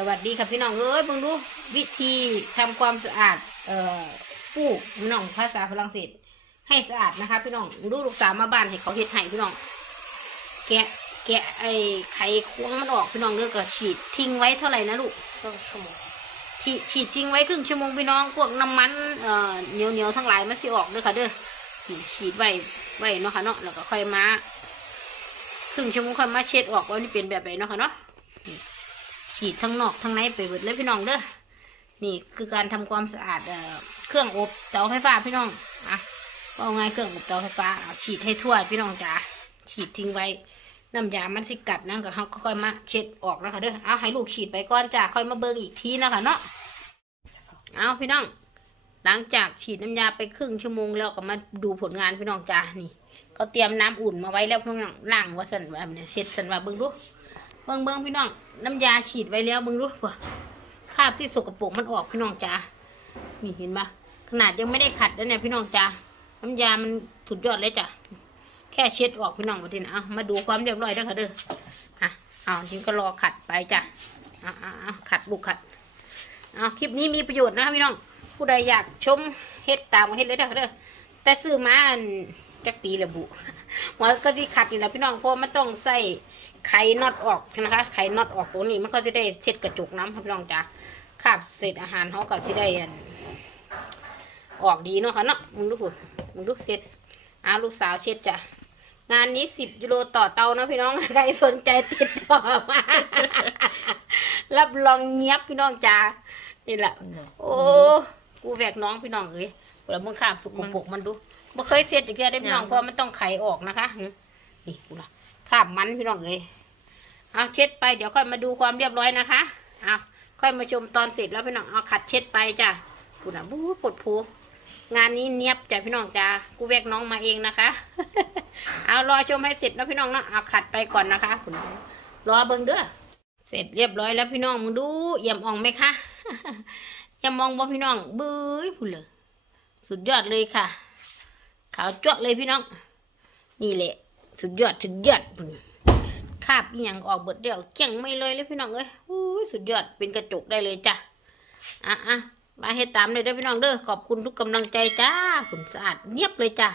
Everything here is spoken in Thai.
สวัสดีค่ะพี่น้องเอ้ยเบิ่งดูวิธีทำความสะอาดเอ่อฟูกพี่น้องภาษาฝรั่งเศสให้สะอาดนะคะ พี่น้องดูลูกสาวมาบ้านให้เขาเฮ็ดให้พี่น้อง แกะแกะไอ้ไข่ควงมันออกพี่น้องเด้อก็ฉีดทิ้งไว้เท่าไหร่นะลูกต้องชั่วโมงฉีดฉีดทิ้งไว้ครึ่งชั่วโมงพี่น้องพวกน้ำมันเอ่อเหนียวเหนียวทั้งหลายมันสิออกเด้อค่ะเด้อฉีดไว้ไว้เนาะค่ะเนาะแล้วก็ค่อยมาครึ่งชั่วโมงค่อยมาเช็ดออกว่านี่เป็นแบบไหนเนาะค่ะเนาะ ฉีดทั้งนอกทั้งในไปหมดเลยพี่น้องเด้อนี่คือการทำความสะอาดเอเครื่องอบเตาไฟฟ้าพี่น้องอะเอาไงเครื่องอบเตาไฟฟ้าฉีดให้ทั่วพี่น้องจ๋าฉีดทิ้งไว้น้ำยามันสิกัดนั่นก็เขาค่อยมาเช็ดออกแล้วค่ะเด้อเอาให้ลูกฉีดไปก่อนจ้าค่อยมาเบิ่งอีกทีนะคะเนาะเอาพี่น้อง หลังจากฉีดน้ำยาไปครึ่งชั่วโมงแล้วก็มาดูผลงานพี่น้องจ้านี่เขาเตรียมน้ำอุ่นมาไว้แล้วพี่น้องล้างว่าสันแบบนี้เช็ดสันว่าเบิ่งดู เบิ่งเบิ่งพี่น้อง น้ำยาฉีดไว้แล้วเบิ่งดูว่ะคราบที่สกปรกมันออกพี่น้องจ้านี่เห็นปะขนาดยังไม่ได้ขัดแล้วเนี่ยพี่น้องจ้าน้ำยามันสุดยอดเลยจ้ะแค่เช็ดออกพี่น้องมาทีนะเอามาดูความเรียบร้อยด้อค่ะเด้ออะเอาจริงก็รอขัดไปจ้ะเอาเอาขัดลูกขัดเอาคลิปนี้มีประโยชน์นะครับพี่น้อง ผู้ใดอยากชมเฮ็ดตามก็เฮ็ดเลยเด้อเด้อแต่ซื้อมานจักปีละบุ หัวก็ที่ขัดนี่แหละพี่น้องเพราะมันต้องใส่ไขน็อตออกนะคะไขน็อตออกตัวนี้มันก็จะได้เช็ดกระจกน้ำครับพี่น้องจ้าคราบเศษอาหารเขาก็สิได้อันออกดีเนาะค่ะเนาะมึงดูพุ่นมึงดูเช็ดอาลูกสาวเช็ดจ้ะงานนี้สิบยูโรต่อเตานะพี่น้องใครสนใจติดต่อมารับรองเงียบพี่น้องจ้านี่แหละโอ้กูแวกน้องพี่น้องเอ้ย แล้วมึงข้ามสุกปรกมันดูบ่เคยเสร็จอีกแล้วได้พี่น้องเพราะมันต้องไขออกนะคะหึนี่กูละข้ามมันพี่น้องเอ้ยเอาเช็ดไปเดี๋ยวค่อยมาดูความเรียบร้อยนะคะเอาค่อยมาชมตอนเสร็จแล้วพี่น้องเอาขัดเช็ดไปจ้ะกูนะบู๊ปวดผูงานนี้เนียบจ้ะพี่น้องจ้ากูแวกน้องมาเองนะคะ เอารอชมให้เสร็จแล้วพี่น้องเนาะเอาขัดไปก่อนนะคะคุณรอเบิ่งเด้อเสร็จเรียบร้อยแล้วพี่น้องมึงดูเยี่ยมอ่องไหมคะเยี่ยมอ่องบ่พี่น้องเบื้อพูดเลย สุดยอดเลยค่ะ ขาวจ้วดเลยพี่น้อง นี่แหละ สุดยอดสุดยอดคาบอย่างออกเบิดเดียวเก่งไม่เลยเลยพี่น้องเอ้ยสุดยอดเป็นกระจกได้เลยจ้ะอะอะมาให้ตามเลยด้อพี่น้องเด้อขอบคุณทุกกำลังใจจ้าคุณสะอาดเนียบเลยจ้า